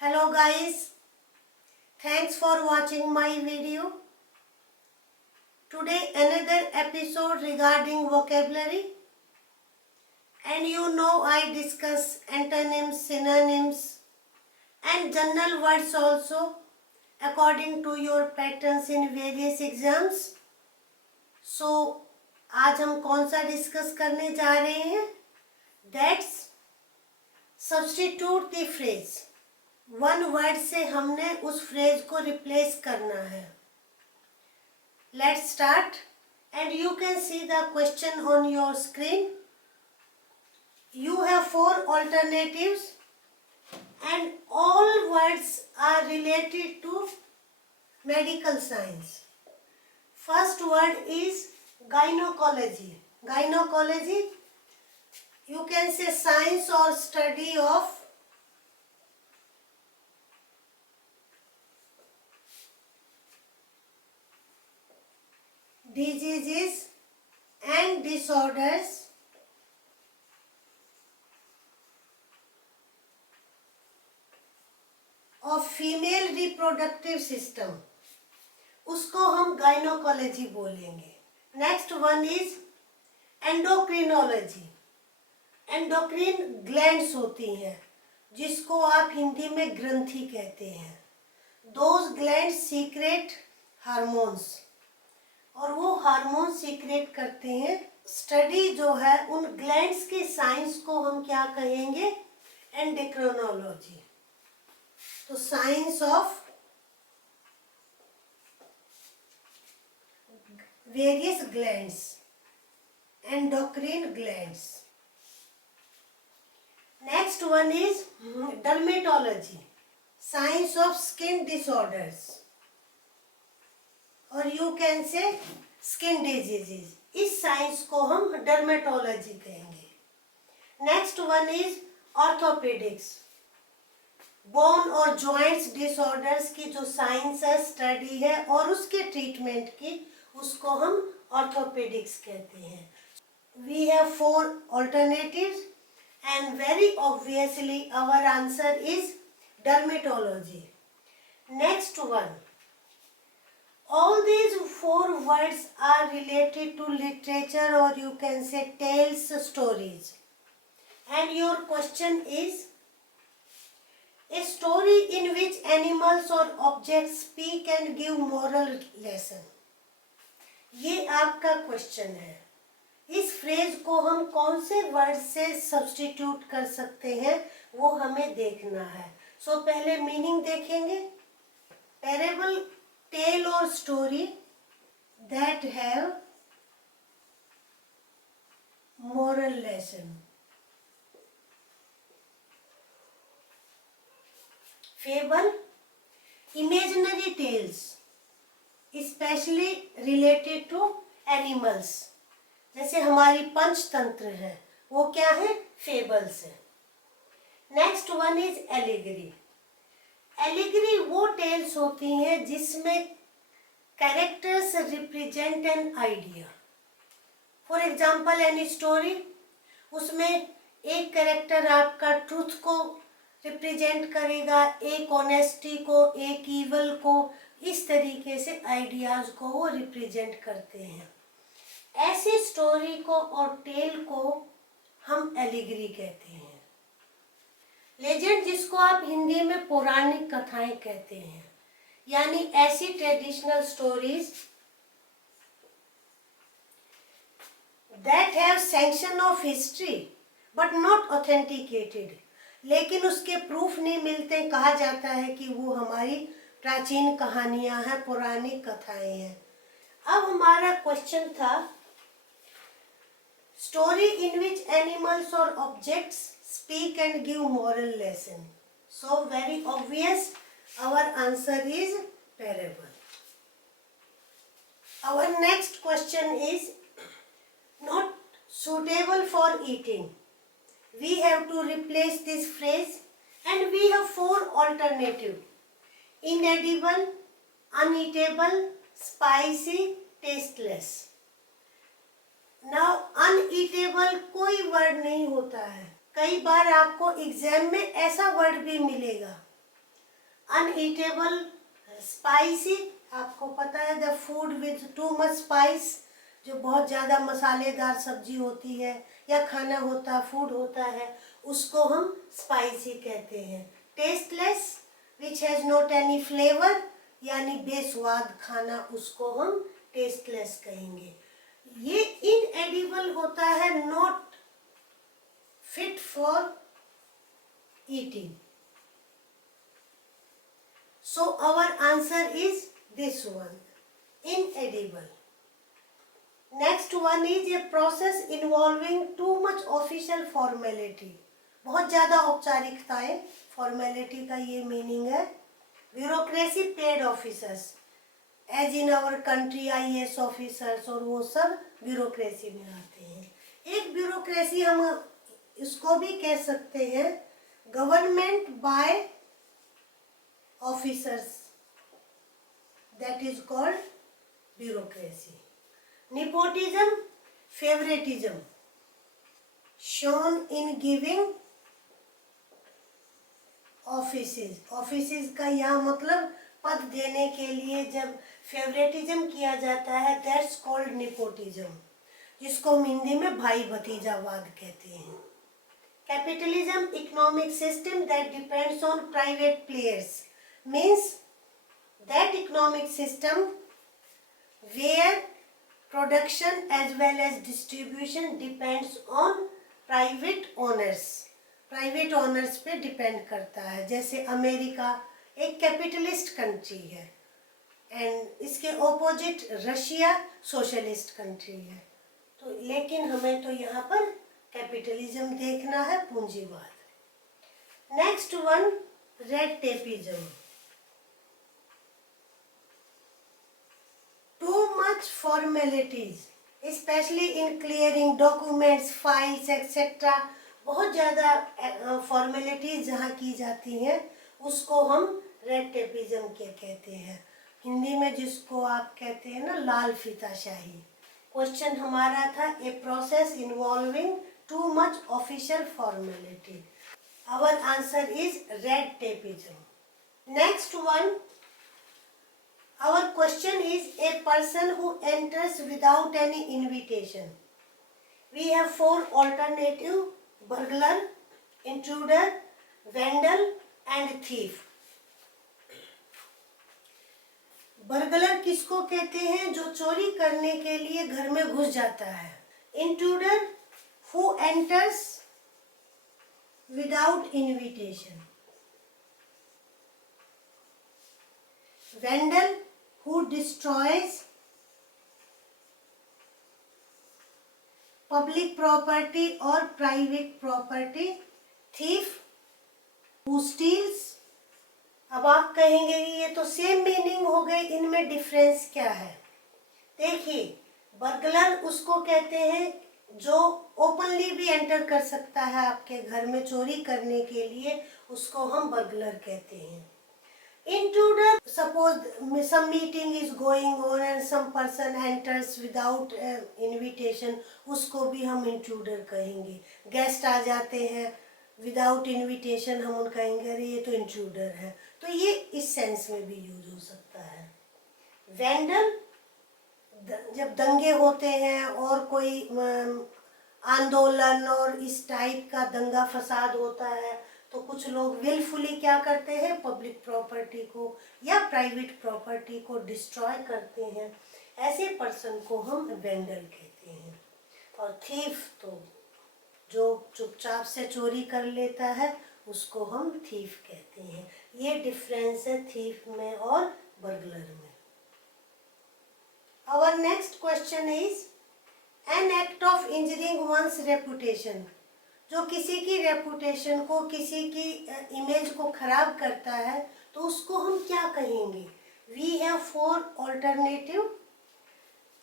Hello guys, thanks for watching my video. Today another episode regarding vocabulary, and I discuss antonyms, synonyms and general words also according to your patterns in various exams. So आज हम कौन सा discuss करने जा रहे हैं? That's substitute the phrase. One word से हमने उस फ्रेज को रिप्लेस करना है. Let's start, and you can see the question on your screen. You have 4 alternatives and all words are related to medical science. First word is gynecology. Gynecology, you can say science or study of diseases and disorders of female reproductive system. उसको हम gynaecology बोलेंगे. Next one is endocrinology. Endocrine glands होती हैं जिसको आप हिंदी में ग्रंथि कहते हैं. दोज ग्लैंड्स सीक्रेट हार्मोन्स, और वो हार्मोन सीक्रेट करते हैं. स्टडी जो है उन ग्लैंड्स के साइंस को हम क्या कहेंगे? एंडोक्रिनोलॉजी. तो science of various glands, endocrine glands. Next one is dermatology, science of skin disorders, और you can say skin diseases. इस साइंस को हम डर्मेटोलॉजी कहेंगे. Next one is orthopaedics, bone और जॉइंट्स डिसऑर्डर्स की जो साइंस है, स्टडी है और उसके ट्रीटमेंट की, उसको हम ऑर्थोपेडिक्स कहते हैं. We have 4 alternatives and very obviously our answer is dermatology. Next one. All these 4 words are related to literature, or you can say tales, stories. And your question is, a story in which animals or objects speak and give moral lesson. ये आपका question है. इस phrase को हम कौन से word से substitute कर सकते हैं वो हमें देखना है. सो पहले मीनिंग देखेंगे. Parable, tale or story that have moral lesson. Fable, imaginary tales especially related to animals. जैसे हमारी पंचतंत्र है वो क्या है? फेबल्स है. Next one is allegory. Allegory वो टेल्स होती हैं जिसमें characters represent an idea. For example any story, उसमें एक कैरेक्टर आपका ट्रूथ को रिप्रेजेंट करेगा, एक ऑनेस्टी को, एक ईवल को. इस तरीके से आइडियाज को वो रिप्रेजेंट करते हैं. ऐसी स्टोरी को और टेल को हम एलिगरी कहते हैं. लेजेंड, जिसको आप हिंदी में पौराणिक कथाएं कहते हैं, यानी ऐसी traditional stories that have sanction of history but not authenticated. लेकिन उसके प्रूफ नहीं मिलते. कहा जाता है कि वो हमारी प्राचीन कहानियां हैं, पौराणिक कथाएं हैं. अब हमारा क्वेश्चन था, story in which animals or objects speak and give moral lesson. So very obvious, our answer is parable. Our next question is not suitable for eating. We have to replace this phrase and we have 4 alternatives. Inedible, uneatable, spicy, tasteless. Now uneatable कोई word नहीं होता है. कई बार आपको exam में ऐसा word भी मिलेगा अनईटेबल, स्पाइसी, आपको पता है the food with too much spice, जो बहुत ज़्यादा मसालेदार सब्जी होती है या खाना होता फूड होता है, उसको हम स्पाइसी कहते हैं। Tasteless, which has not any flavour, यानी बेस्वाद खाना, उसको हम टेस्टलेस कहेंगे। ये इनएडिबल होता है, not fit for eating. So our answer is this one, inedible. Next one is a process involving too much official formality. बहुत ज़्यादा औपचारिकताएं, फॉर्मेलिटी का ये मीनिंग है। Bureaucracy, paid officers, as in our country IAS officers, और वो सब bureaucracy में आते हैं। एक ब्यूरोक्रेसी हम इसको भी कह सकते हैं government by officers, that is called bureaucracy. Nepotism, favoritism shown in giving offices. Offices का यहाँ मतलब पद देने के लिए जब फेवरेटिज्म किया जाता है, that's called nepotism, जिसको हम हिंदी में भाई भतीजावाद कहते हैं। Capitalism, economic system that depends on private players, means that economic system where production as well as distribution depends on private owners, private owners पे डिपेंड करता है। जैसे अमेरिका एक कैपिटलिस्ट कंट्री है एंड इसके ऑपोजिट रशिया सोशलिस्ट कंट्री है। तो लेकिन हमें तो यहाँ पर कैपिटलिज्म देखना है, पूंजीवाद। Next one, red tapism, too much formalities especially in clearing documents, files etc. बहुत ज़्यादा फॉर्मेलिटीज जहाँ की जाती हैं उसको हम रेड टेपिज्म के कहते हैं। हिंदी में जिसको आप कहते हैं ना लाल फीताशाही। क्वेश्चन हमारा था a process involving too much official formality. Our answer is red tapeism. Next one, our question is a person who enters without any invitation. We have 4 alternative: burglar, intruder, vandal and thief. Burglar किसको कहते हैं? जो चोरी करने के लिए घर में घुस जाता है। Intruder, who enters without invitation. Vandal, who destroys public property or private property. Thief, who steals. अब आप कहेंगे ये तो सेम मीनिंग हो गई, इनमें डिफरेंस क्या है? देखिए, बर्गलर उसको कहते हैं जो ओपनली भी एंटर कर सकता है आपके घर में चोरी करने के लिए, उसको हम बर्गलर कहते हैं। Intruder, suppose some meeting is going on and some person enters without invitation, उसको भी हम intruder कहेंगे। गेस्ट आ जाते हैं विदाउट इनविटेशन, हम उन कहेंगे अरे ये तो इंट्रूडर है। तो ये इस सेंस में भी यूज हो सकता है। वैंडल, जब दंगे होते हैं और कोई आंदोलन और इस टाइप का दंगा फसाद होता है तो कुछ लोग विलफुली क्या करते हैं, पब्लिक प्रॉपर्टी को या प्राइवेट प्रॉपर्टी को डिस्ट्रॉय करते हैं। ऐसे पर्सन को हम वेंडल कहते हैं। और थीफ तो जो चुपचाप से चोरी कर लेता है उसको हम थीफ कहते हैं। ये डिफरेंस है थीफ में और बर्गलर में। Our next question is an act of injuring one's reputation. जो किसी की रेपुटेशन को, किसी की इमेज को खराब करता है तो उसको हम क्या कहेंगे? We have 4 alternative.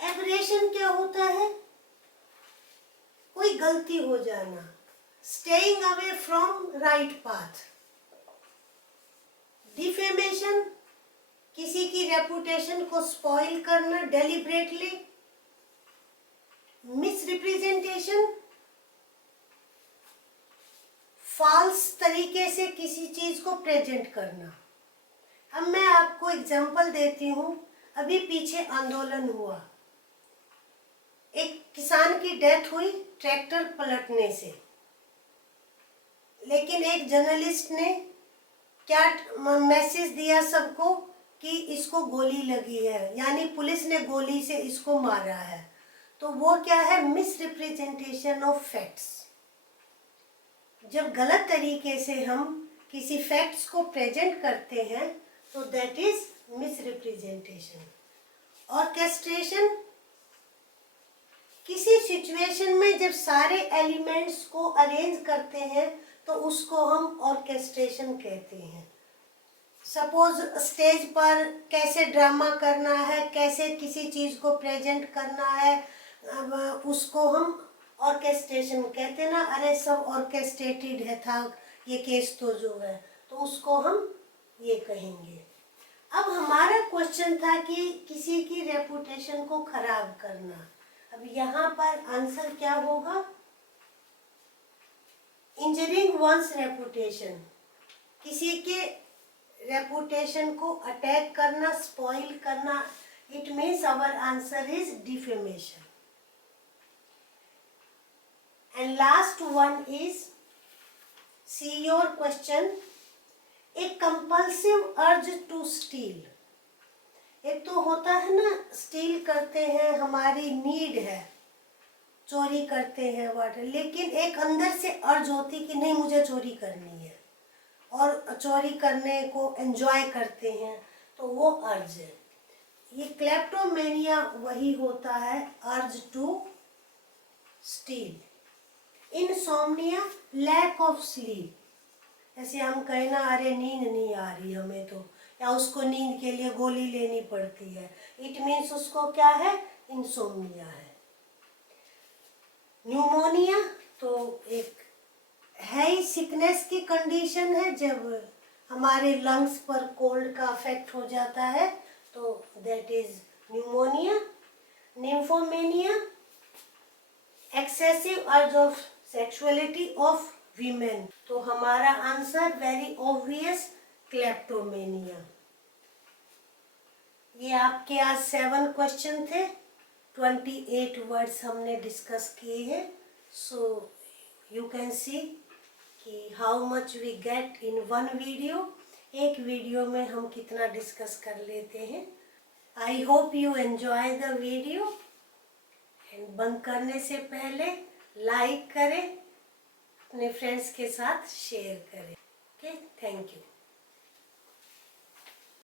एबरेशन क्या होता है? कोई गलती हो जाना, staying away from right path. Defamation, किसी की रेपुटेशन को स्पॉइल करना डेलिब्रेटली। मिसरिप्रेजेंटेशन, फॉल्स तरीके से किसी चीज को प्रेजेंट करना। अब मैं आपको एग्जांपल देती हूँ। अभी पीछे आंदोलन हुआ, एक किसान की डेथ हुई ट्रैक्टर पलटने से, लेकिन एक जर्नलिस्ट ने क्या मैसेज दिया सबको कि इसको गोली लगी है, यानी पुलिस ने गोली से इसको मारा है। तो वो क्या है? Miss representation of facts. जब गलत तरीके से हम किसी फैक्ट्स को प्रेजेंट करते हैं तो that is miss representation. Orchestration, किसी सिचुएशन में जब सारे एलिमेंट्स को अरेंज करते हैं तो उसको हम ऑर्केस्ट्रेशन कहते हैं। सपोज स्टेज पर कैसे ड्रामा करना है, कैसे किसी चीज को प्रेजेंट करना है, उसको हम ऑर्केस्ट्रेशन कहते हैं ना। अरे सब ऑर्केस्ट्रेटेड है था ये केस तो जो है, तो उसको हम ये कहेंगे। अब हमारा क्वेश्चन था कि किसी की रेपुटेशन को खराब करना। अब यहाँ पर आंसर क्या होगा? इंजरिंग वंस रेपुटेशन, किसी के रेपुटेशन को अटैक करना, स्पॉइल करना। It means our answer is defamation. And last one is, see your question, a compulsive urge to steal. एक तो होता है ना, स्टील करते हैं, हमारी नीड है, चोरी करते हैं वाटर, लेकिन एक अंदर से अर्ज होती कि नहीं मुझे चोरी करनी है, और चोरी करने को एंजॉय करते हैं, तो वो अर्ज है। ये क्लेप्टोमेनिया वही होता है, urge to steal. Insomnia, lack of sleep, ऐसे हम कहें ना अरे नींद नहीं आ रही हमें तो, या उसको नींद के लिए गोली लेनी पड़ती है, इट मीन्स उसको क्या है? इंसोम्निया है। न्यूमोनिया तो एक है ही सिकनेस की कंडीशन है, जब हमारे लंग्स पर कोल्ड का अफेक्ट हो जाता है, तो that is pneumonia. Nymphomania, excessive अर्ज ऑफ सेक्सुअलिटी ऑफ वीमेन, तो हमारा आंसर वेरी ऑब्वियस, क्लेप्टोमेनिया। ये आपके आज 7 क्वेश्चन थे, 28 वर्ड्स हमने डिस्कस किए हैं। सो यू कैन सी कि how much we get in one video. एक वीडियो में हम कितना डिस्कस कर लेते हैं। I hope you enjoy the video. And बंद करने से पहले लाइक करें, अपने फ्रेंड्स के साथ शेयर करें। Okay, thank you.